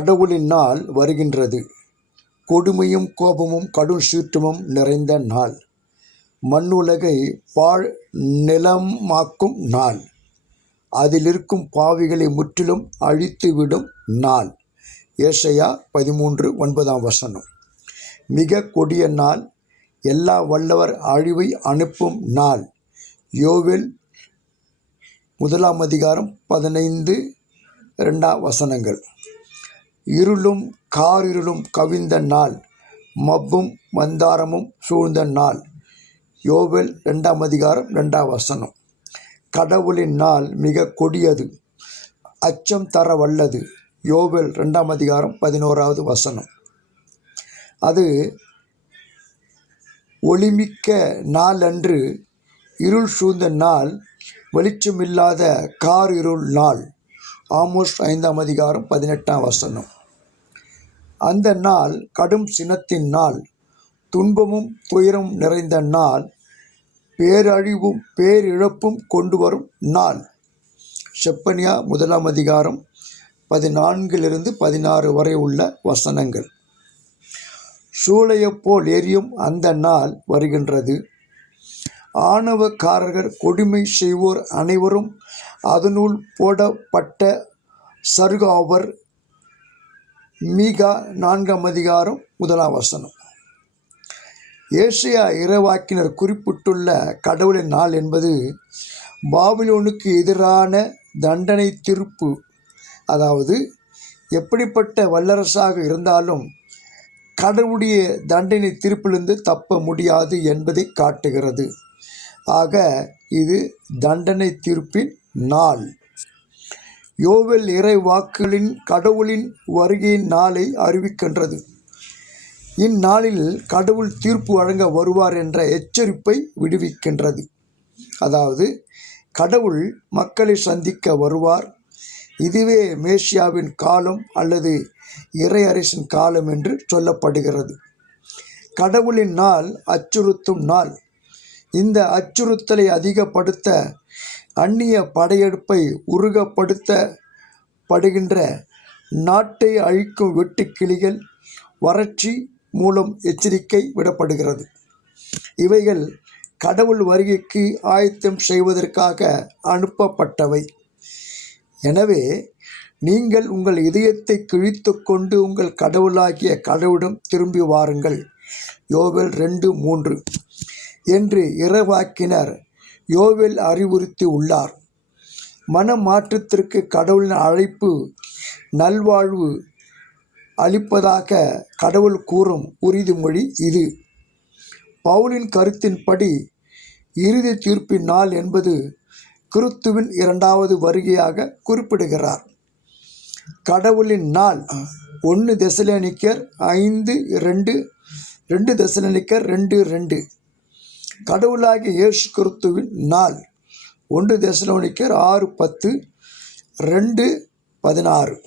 கடவுளின் நாள் வருகின்றது. கொடுமையும் கோபமும் கடும் சீற்றமும் நிறைந்த நாள். மண்ணுலகை பாழ் நிலமாக்கும் நாள். அதிலிருக்கும் பாவிகளை முற்றிலும் அழித்துவிடும் நாள். ஏசாயா 13:9. மிக கொடிய நாள். எல்லா வல்லவர் அழிவை அனுப்பும் நாள். யோவேல் 1:15-2. இருளும் காரிருளும் கவிந்த நாள். மப்பும் மந்தாரமும் சூழ்ந்த நாள். யோவேல் 2:2. கடவுளின் நாள் மிக கொடியது, அச்சம் தர வல்லது. யோவேல் 2:11. அது ஒளிமிக்க நாள் அன்று. இருள் சூழ்ந்த நாள், வெளிச்சமில்லாத காரிருள் நாள். ஆமோஸ் 5:18. அந்த நாள் கடும் சினத்தின் நாள், துன்பமும் துயரம் நிறைந்த நாள், பேரழிவும் பேரிழப்பும் கொண்டு வரும் நாள். செப்பனியா 1:14-16 வரை உள்ள வசனங்கள். சூளையைப்போல் எரியும் அந்த நாள் வருகின்றது. ஆணவக்காரர்கள் கொடுமை செய்வோர் அனைவரும் அதனுள் போடப்பட்ட சருகாவர். மீகா 4:1. ஏசாயா இறைவாக்கினர் குறிப்பிட்டுள்ள கடவுளின் நாள் என்பது பாபிலோனுக்கு எதிரான தண்டனை தீர்ப்பு. அதாவது எப்படிப்பட்ட வல்லரசாக இருந்தாலும் கடவுளுடைய தண்டனை தீர்ப்பிலிருந்து தப்ப முடியாது என்பதை காட்டுகிறது. ஆக இது தண்டனை தீர்ப்பின் நாள். யோவேல் இறை வாக்குகளின் கடவுளின் வருகையின் நாளை அறிவிக்கின்றது. இந்நாளில் கடவுள் தீர்ப்பு வழங்க வருவார் என்ற எச்சரிப்பை விடுவிக்கின்றது. அதாவது கடவுள் மக்களை சந்திக்க வருவார். இதுவே மேசியாவின் காலம் அல்லது இறை அரசின் காலம் என்று சொல்லப்படுகிறது. கடவுளின் நாள் அச்சுறுத்தும் நாள். இந்த அச்சுறுத்தலை அதிகப்படுத்த அந்நிய படையெடுப்பை உருகப்படுத்தப்படுகின்ற நாட்டை அழிக்கும் வெட்டுக்கிளிகள் வறட்சி மூலம் எச்சரிக்கை விடப்படுகிறது. இவைகள் கடவுள் வருகைக்கு ஆயத்தம் செய்வதற்காக அனுப்பப்பட்டவை. எனவே நீங்கள் உங்கள் இதயத்தை கிழித்து கொண்டு உங்கள் கடவுளாகிய கடவுளிடம் திரும்பி வாருங்கள். யோவேல் 2:3 என்று இறைவாக்கினர் யோவேல் அறிவுறுத்தி உள்ளார். மனமாற்றத்திற்கு கடவுளின் அழைப்பு நல்வாழ்வு அளிப்பதாக கடவுள் கூறும் உறுதிமொழி இது. பவுலின் கருத்தின்படி இறுதி தீர்ப்பின் நாள் என்பது கிறிஸ்துவின் 2வது வருகையாக குறிப்பிடுகிறார். கடவுளின் நாள் 1 தெசலோனிக்கர் 5:2, 2 தெசலோனிக்கர் 2:2. கடவுளாகிய இயேசு கிறிஸ்துவின் நாள் 1 தெசலோனிக்கர் 6:10, 2:16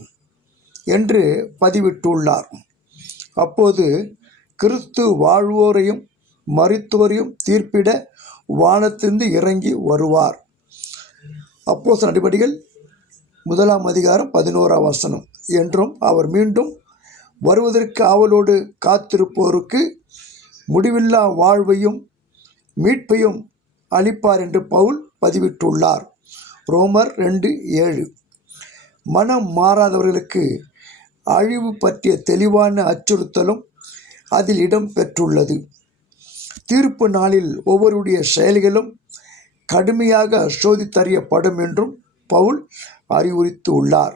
என்று பதிவிட்டுள்ளார். அப்போது கிறிஸ்து வாழ்வோரையும் மரித்தோரையும் தீர்ப்பிட வானத்திலிருந்து இறங்கி வருவார். அப்போஸ்தலர் நடபடிகள் 1:11 என்றும் அவர் மீண்டும் வருவதற்கு ஆவலோடு காத்திருப்போருக்கு முடிவில்லா வாழ்வையும் மீட்பையும் அளிப்பார் என்று பவுல் பதிவிட்டுள்ளார். ரோமர் 2:7. மனம் மாறாதவர்களுக்கு அழிவு பற்றிய தெளிவான அச்சுறுத்தலும் அதில் இடம் பெற்றுள்ளது. தீர்ப்பு நாளில் ஒவ்வொருடைய செயல்களும் கடுமையாக சோதித்தறியப்படும் என்றும் பவுல் அறிவுறுத்தி உள்ளார்.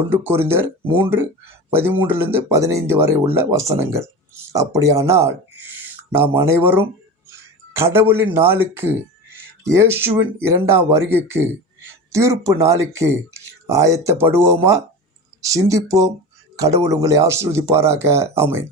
1 கொரிந்தியர் 3:13-15 வரை உள்ள வசனங்கள். அப்படியானால் நாம் அனைவரும் கடவுளின் நாளுக்கு, இயேசுவின் 2ஆம் வருகைக்கு, தீர்ப்பு நாளுக்கு ஆயத்தப்படுவோமா? சிந்திப்போம். கடவுள் உங்களை ஆசீர்வதிப்பாராக. ஆமென்.